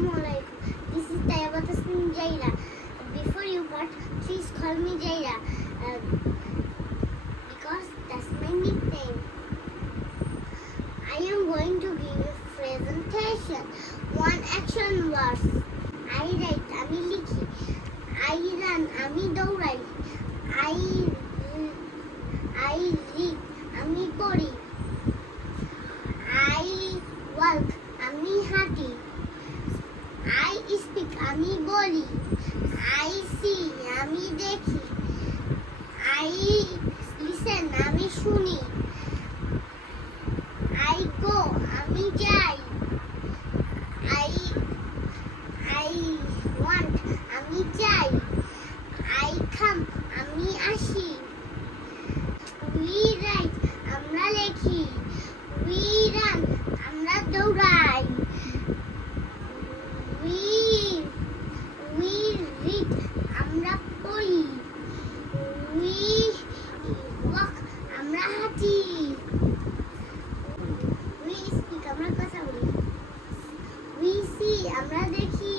Assalamualaikum. This is Tayyiba Tasneem Jaira. Before you part, please call me Jaira because that's my nickname. I am going to give a presentation. One action words. I write, আমি লিখি. I run, আমি দৌড়াই. I read, আমি পড়ি. I walk, আমি হাঁটি. I speak, আমি বলি. I see, আমি দেখি. I listen, আমি শুনি. I go, আমি যাই. I want, আমি চাই. I come, আমি আসি. We write, আমরা লেখি. We run, আমরা দৌড়াই. We read, আমরা পড়ি. We walk, আমরা হাঁটি. We speak, আমরা কথা বলি. We see, আমরা দেখি.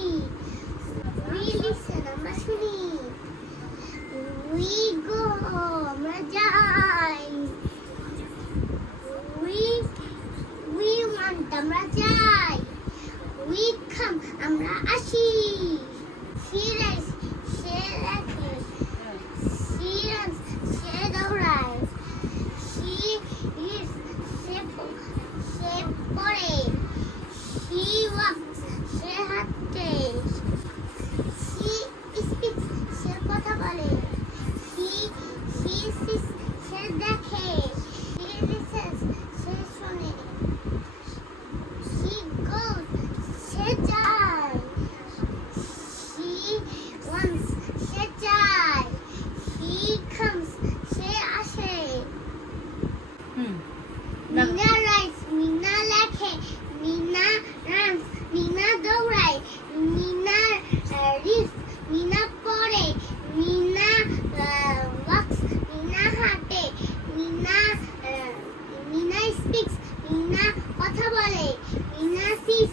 We listen, আমরা শুনি. We go, আমরা যাই. We want, আমরা যাই. We come, আমরা আসি. She rides, সে লেখে. She runs, সে দৌড়ায়. She reads, সে পড়ে. She walks, সে হাঁটে. She speaks, সে কথা বলে. He sees, সে দেখে. He listens, সে শোনে. She goes, সে যায়. She wants, সে চায়. He comes, সে আসে. Mina writes, Mina লেখে. Mina runs, Mina দৌড়ায়. Mina reads, Mina পড়ে. Mina walks, Mina হাঁটে. Mina speaks, Mina কথা বলে. Mina sees,